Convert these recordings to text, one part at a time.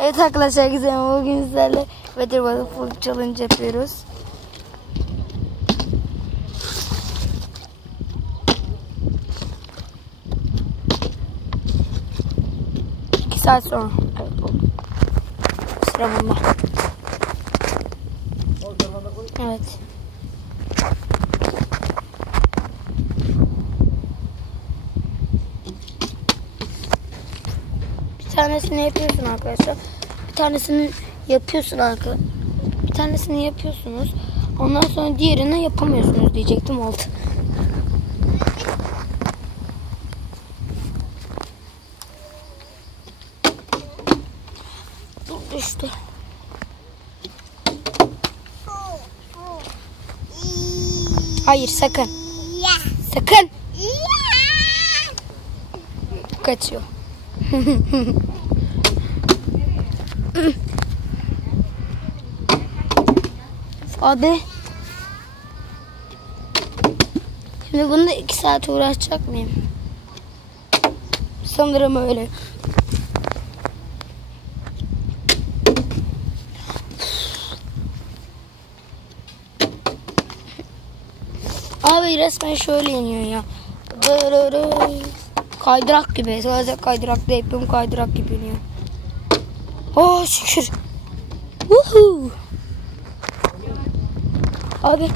Evet arkadaşlar güzel bugün sizlerle Weather Waterfall Challenge yapıyoruz. İki saat sonra. Evet oldu. Sıra bunda. Evet. Bir tanesini yapıyorsun arkadaşlar. Bir tanesini yapıyorsun arkadaşlar. Bir tanesini yapıyorsunuz. Ondan sonra diğerini yapamıyorsunuz diyecektim oldu. Dur düştü. Hayır sakın. Sakın. Kaçıyor. Abi. Şimdi bunda iki saat uğraşacak mıyım? Sanırım öyle. Abi resmen şöyle iniyor ya. Kaydırak gibi. Sadece kaydırak da yapıyorum. Kaydırak gibi iniyor. Oh şükür. Woohoo. Abi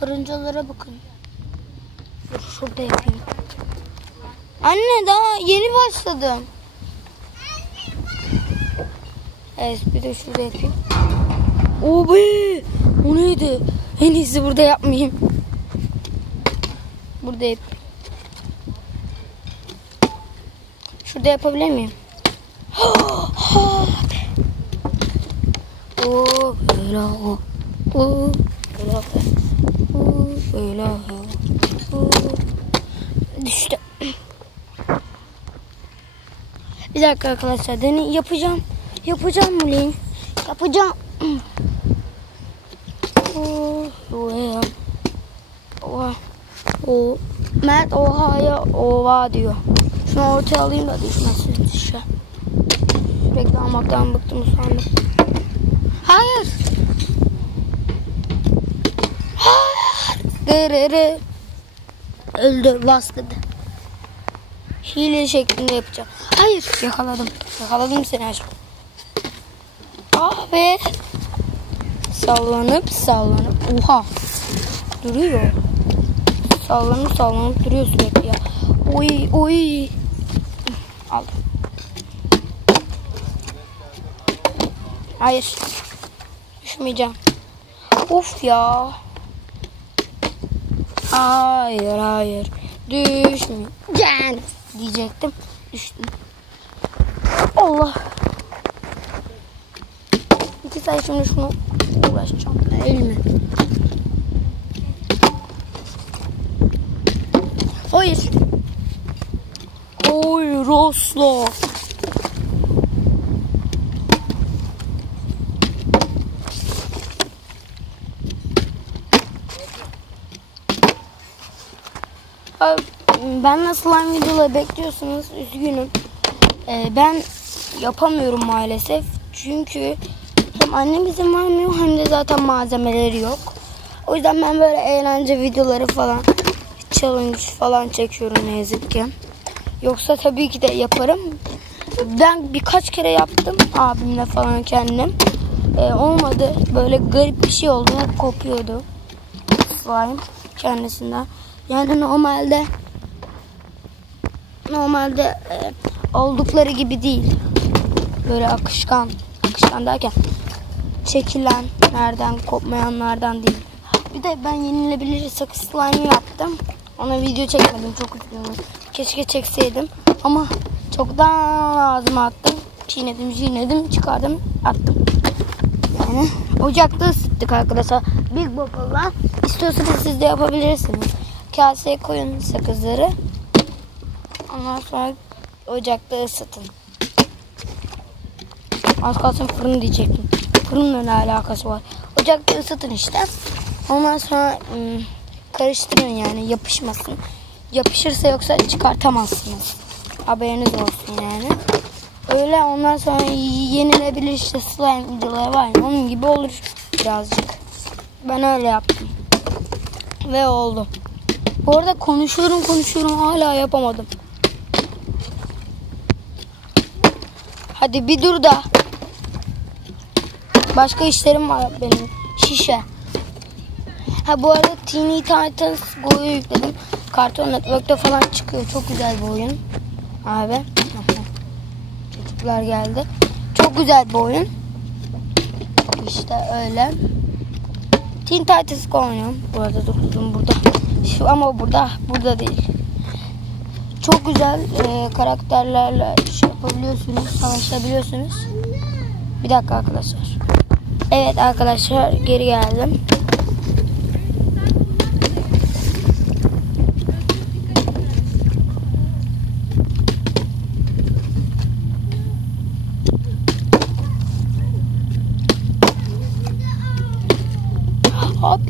karıncalara bakın. Dur şurada yapayım. Anne daha yeni başladım. Evet bir de şurada yapayım. Obi! O neydi? En iyisi burada yapmayayım. Burada yap. Şurada yapabilir miyim? Oh, böyle o. Böyle böyle. Düştü. Bir dakika arkadaşlar deney yapacağım. Yapacağım Mulin. Yapacağım. Oh, oha. Oha. O Mert oha ya ova diyor. Şunu ortaya alayım da düşmesin dışarı. Sürekli almaktan bıktım usandım. Hayır. Hayır. Dırırı. Öldü bastırdı. Hile şeklinde yapacağım. Hayır yakaladım. Yakaladım seni aşkım. Abi. Sallanıp sallanıp. Oha. Duruyor. Sallanıp sallanıp duruyor sürekli ya. Oy oy. Al. Hayır. Düşmeyeceğim. Of ya. Hayır hayır. Düşmeyeceğim diyecektim. Düştüm. Allah. İki saat şimdi şunu uğraşacağım. Elimi. Hayır. Hayır asla. Ben nasıl slime videoları bekliyorsunuz üzgünüm. Ee, ben yapamıyorum maalesef. Çünkü hem annem izin vermiyor hem de zaten malzemeleri yok. O yüzden ben böyle eğlence videoları falan challenge falan çekiyorum ne yazık ki. Yoksa tabii ki de yaparım. Ben birkaç kere yaptım abimle falan kendim. Ee, olmadı. Böyle garip bir şey oldu. Hep kopuyordu. Slime kendisinden. Yani normalde normalde e, oldukları gibi değil. Böyle akışkan. Akışkan derken çekilenlerden, kopmayanlardan değil. Bir de ben yenilebilir sakız slime yaptım. Ona video çekmedim. Çok üzgünüm. Keşke çekseydim. Ama çoktan ağzıma attım. Çiğnedim, çiğnedim, çıkardım, attım. Yani ocakta ısıttık arkadaşlar. Big Bubble'la. İstiyorsanız siz de yapabilirsiniz. Kaseye koyun sakızları. Ondan sonra ocakta ısıtın. Az kalsın fırın diyecektim. Fırınla ne alakası var? Ocakta ısıtın işte. Ondan sonra ım, karıştırın yani yapışmasın. Yapışırsa yoksa çıkartamazsınız. Haberiniz olsun yani. Öyle ondan sonra yenilebilir işte slime videoları var ya onun gibi olur birazcık. Ben öyle yaptım. Ve oldu. Bu arada konuşuyorum konuşuyorum hala yapamadım. Hadi bir dur da. Başka işlerim var benim. Şişe. Ha bu arada Teeny Titans Go'yu yükledim. Cartoon Network'te falan çıkıyor. Çok güzel bir oyun. Abi. Çocuklar geldi. Çok güzel bir oyun. İşte öyle. Teen Titans Go oynuyorum. Bu arada durdum burada. Ama burada burada değil. Çok güzel e, karakterlerle şey yapabiliyorsunuz. Savaşabiliyorsunuz. Bir dakika arkadaşlar. Evet arkadaşlar geri geldim.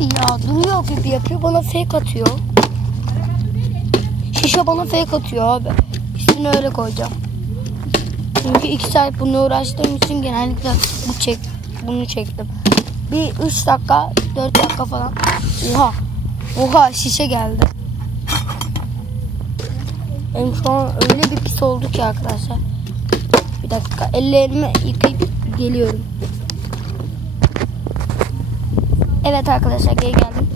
Ya duruyor gibi yapıyor bana fake atıyor. Şişe bana fake atıyor abi. İsmini öyle koyacağım. Çünkü iki saat bununla uğraştığım için genellikle bu çek bunu çektim. Bir üç dakika, dört dakika falan. Oha. Oha şişe geldi. Benim şu an öyle bir pis oldu ki arkadaşlar. Bir dakika ellerimi yıkayıp geliyorum. Evet arkadaşlar geri geldim.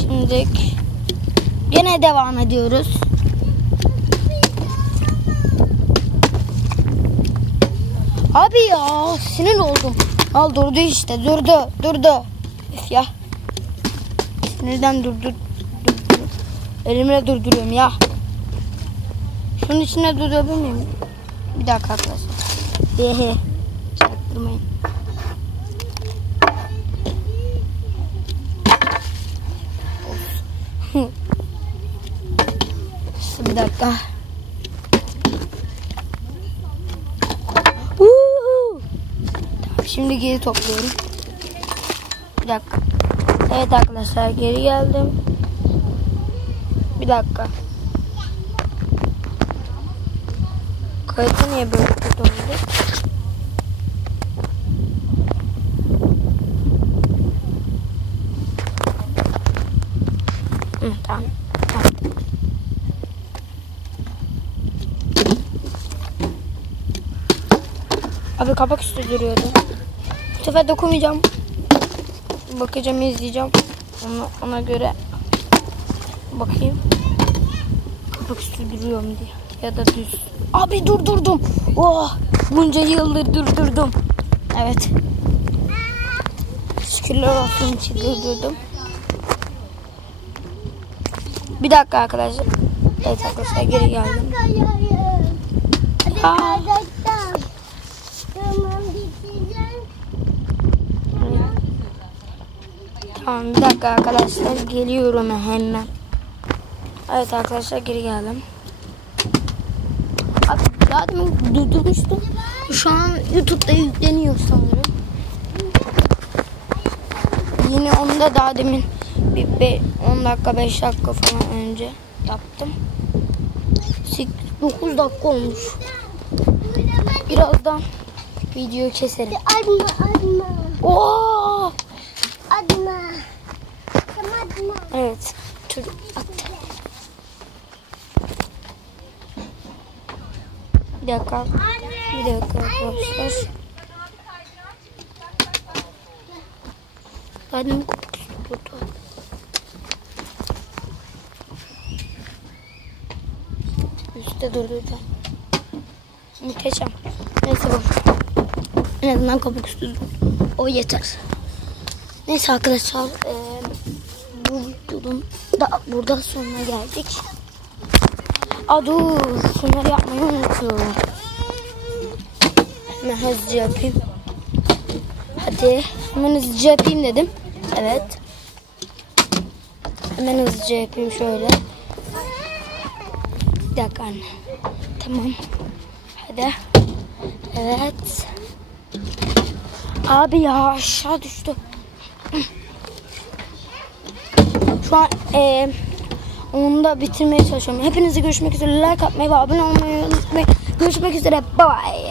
Şimdi gene devam ediyoruz. Abi ya sinir oldum. Al durdu işte durdu durdu. Üf ya. Sinirden durdur. durdur. Elimle durduruyorum ya. Şunun içine durdurabilir miyim? Bir dakika arkadaşlar. Hehe. Çaktırmayın. Bir dakika. Woohoo! Tamam, şimdi geri topluyorum. Bir dakika. Evet arkadaşlar geri geldim. Bir dakika. Kayıtı niye böyle kötü oldu? Hı, tamam. Abi kapak üstü duruyordu. Bu sefer dokunmayacağım. Bakacağım, izleyeceğim. Ona, ona göre bakayım. Kapak üstü duruyor mu diye. Ya da düz. Abi durdurdum. Oh, bunca yıldır durdurdum. Evet. Şükürler olsun için durdurdum. Bir dakika arkadaşlar. Evet arkadaşlar geri geldim. Aa. Tamam bir dakika arkadaşlar geliyorum hemen. Evet arkadaşlar geri geldim. Zaten durdurmuştum. Şu an YouTube'da yükleniyor sanırım. Yine onu da daha demin bir 10 dakika 5 dakika falan önce yaptım. 8, 9 dakika olmuş. Birazdan videoyu keserim. Adma, Evet. Çocuk attı. Bir dakika. Bir dakika arkadaşlar. Benim kokusu burada. Üstte durdu da. Muhteşem. Neyse boş. En azından kabuk üstü. O yeter. Neyse arkadaşlar. eee bu videonun da burada sonuna geldik. Aa dur. Şunları yapmayı unutuyorum. Hemen hızlıca yapayım. Hadi. Hemen hızlıca yapayım dedim. Evet. Hemen hızlıca yapayım şöyle. Bir dakika anne. Tamam. Hadi. Evet. Abi ya aşağı düştü. Şu an e, onu da bitirmeye çalışıyorum. Hepinize görüşmek üzere. Like atmayı ve abone olmayı unutmayın. Görüşmek üzere. Bye bye.